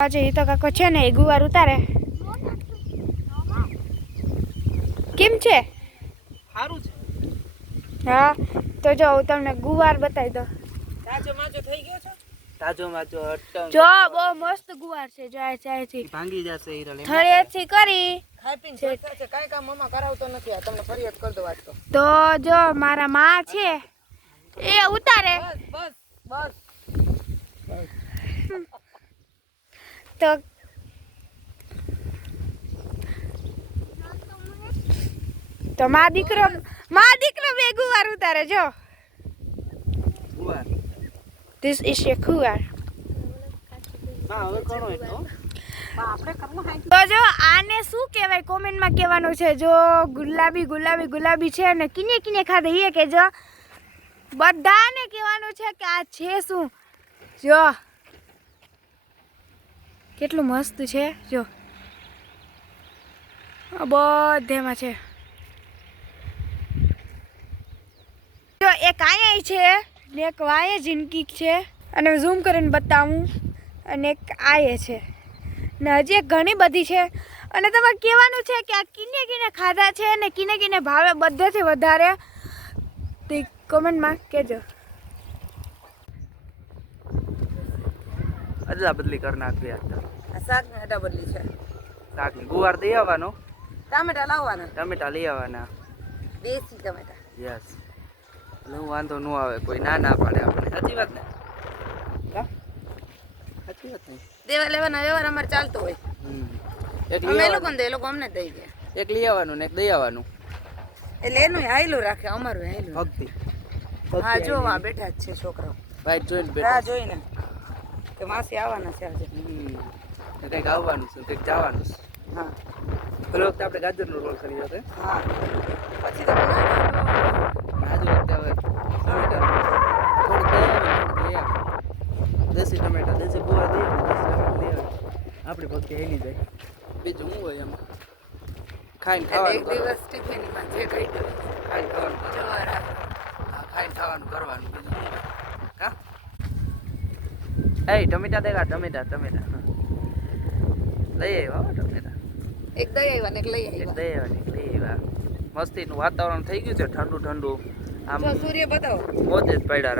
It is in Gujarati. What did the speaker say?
આજે એ તો કાકો છે ને એ ગુવાર ઉતારે. કેમ છે? સારું છે. હા તો જો હું તમને ગુવાર બતાવી દો તાજો માજો થઈ ગયો છે? તાજો માજો અટમ જો બહુ મસ્ત ગુવાર છે જાય જાય ચાયથી ભાંગી જશે હીરા થળિયેથી કરી. ખાઈ છે કાંઈ કામ મમ્મા કરાવતો નથી. આ તમને ફરિયાદ કરી દો વાત તો. તો જો મારા માં છે. એ ઉતારે. બસ બસ. બસ. તો તો મા દીકરો મા દીકરો ભેગું વાર ઉતારે જો. ધીસ ઇઝ એ હાઈ તો જો આને શું કહેવાય? કોમેન્ટમાં કહેવાનું છે જો ગુલાબી ગુલાબી ગુલાબી છે ને કિને કિને ખાધે? એ કે જો બધાને કહેવાનું છે કે આ છે શું? જો. કેટલું મસ્ત છે, જો. બધેમાં છે. જો, એક અહીંયા છે, ને એક વાય જિંદગી છે, અને ઝૂમ કરીને બતાવું, અને એક આયે છે. ને હજી એક ઘણી બધી છે. અને તમારે કહેવાનું છે કે આ કિને કિને ખાધા છે, ને કિને કિને ભાવે બધેથી વધારે, તે કોમેન્ટમાં કહેજો. અદલા બદલી કરી નાખવી આ શાક ને અડા બદલી છે. શાકની ગુવાર દઈ આવવાનો. ટામેટા લાવવાના. ટામેટા લઈ આવવાના. દેશી ટામેટા. યસ. એટલે હું વાંધો ન આવે કોઈ ના ના પાડે આપણે સાચી વાત ને? હા. સાચી વાત ને? દેવા લેવાના વ્યવહાર અમારે ચાલતો હોય. એક અમે એ લોકો દે લોકો અમને દઈ ગયા એક લઈ આવવાનું ને એક દઈ આવવાનું. એટલે એનું હાયલું રાખે અમારું હાયલું. ભક્તિ. હા જો આ બેઠા જ છે છોકરાઓ. ભાઈ જોઈને બેઠા. જોઈને. કે માસી આવવાના છે આજે. કંઈક આવવાનું છે કંઈક જવાનું છે. હા. પેલો વખતે આપણે ગાજરનો રોલ કરી હતો. હા. પછી તો આજુ વખતે હવે ટમેટા. દેશી ટમેટા દેશી ગુવાર દઈએ દેશી ટમેટા લઈ આપણી ભક્તિ હેલી જાય. બીજું શું હોય એમ? ખાઈને ખાવાનું એક. દિવસ ટિફિનમાં જે ખાઈ ખાઈને ખાવાનું ખાઈને ખાવાનું કરવાનું. બીજું હા એ ટમેટા દેખા ટમેટા ટમેટા. લઈ આવ્યા ટમેટા. એક દઈ આવ્યા ને એક લઈ એક આવ્યા. દઈ આવ્યા ને એક લઈ આવ્યા. મસ્તીનું વાતાવરણ થઈ ગયું છે ઠંડુ ઠંડુ. આમ સૂર્ય બતાવો. મોજે જ પડ્યા રાખે.